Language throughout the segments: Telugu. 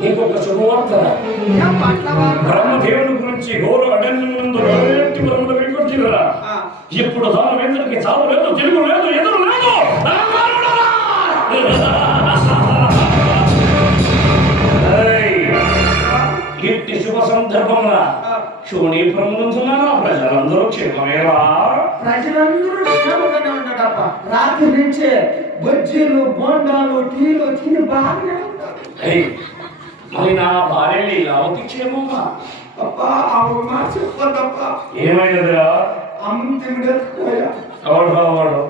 నీకు ఒక శుభవార్త. బ్రహ్మదేవుని గురించి ఘోర అడన్నందు వెళ్ళొచ్చిరా. ఇప్పుడు దాని వెంటకి చాలు లేదు, తెలుగు లేదు, ఎదురు లేదు. ఇట్టి శుభ సందర్భంగా శూన్యపురం నుంచున్నారా ప్రజలందరూ క్షేమమేరా? ప్రజలందరూ క్షేమంగానే ఉన్నాడప్ప. రాత్రి నుంచే బజ్జీలు బోండాలు టీలు తిని బాగానే ఉంటారు. మరి నా భార్య లీలావతి క్షేమమ్మా? అబ్బా ఆవు మా చెప్పదప్ప. ఏమైనదిరా? అమ్ముతిమిడెత్తుకోయా. వాడు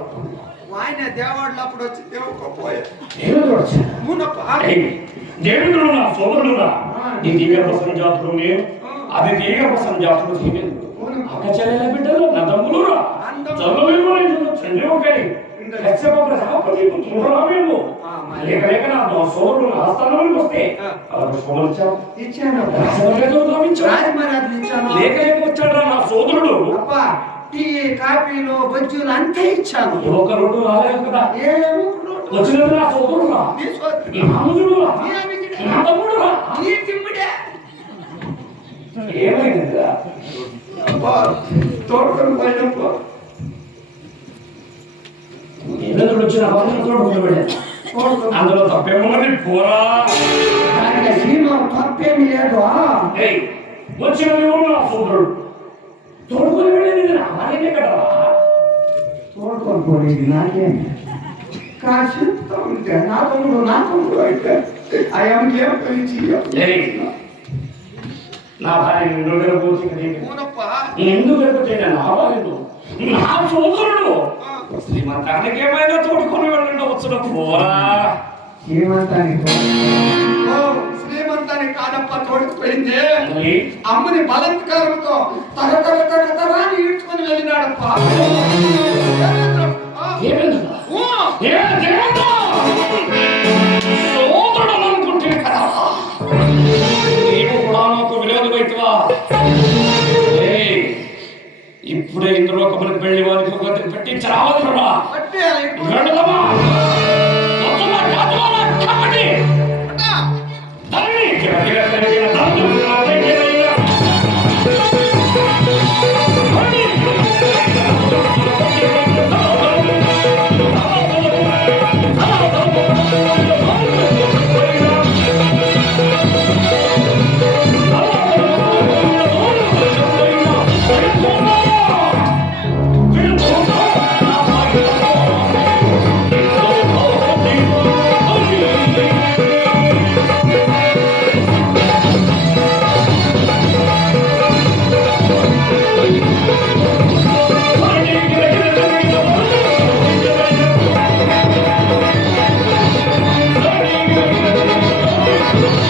ఆయన దేవాడులు అప్పుడు వచ్చి దేవుకోపోయా. దేవుడు నా సోదరుడురా. నీ దివ్యప్రసం జాతుడు నేను, అది దివ్యప్రసం జాతుడు తీవేందు. అక్క చెల్లెల బిడ్డలు నా తమ్ములురా. చదువు చంద్రబాబు కశ్యప ప్రజాపతి పుత్రురామేమో. లేక లేక నా సోదరుడు నా స్థానంలోకి వస్తే వాళ్ళకు శోభలిచ్చావు. లేక లేక వచ్చాడు నా సోదరుడు. టీ కాఫీలు బజ్జీలు అంతే ఇచ్చాను. ఒక రోడ్డు రాలేదు కదా. వచ్చినది నా సోదరుడురా, నాముడురా, నా తమ్ముడురా. ఏమైందిరా? తోడుకొని పోయినప్ప ఏదైనా వచ్చిన అందులో తప్పేమున్నది పోరా. తప్పేమి లేదు. వచ్చినది నా సోదరుడు తోడుకొని వెళ్ళేది నాకే కదా. తోడుకొని పోలేదు నాకేమి కాశీ ఉంటే నా తమ్ముడు అయితే అయ్యానికి ఏం పిలిచి నా భార్య ఎందుకు గడపచ్చి ఎందుకు గడపచ్చేదా? నా భార్యను నా సోదరుడు శ్రీమంతానికి ఏమైనా తోడుకొని వెళ్ళండి వచ్చిన పోరా. శ్రీమంతానికి కాదప్ప తోడుకుపోయింది. అమ్మని బలత్కారంతో తరతరాన్ని ఈడ్చుకొని వెళ్ళినాడప్ప. సోదరుడు అనుకుంటే కదా నీవు కూడా నాకు విరోధమైతువా? ఇప్పుడే ఇందులో ఒకరికి పెళ్లి వారికి ఒకరికి పెట్టించి రావద్దురా.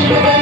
Yeah.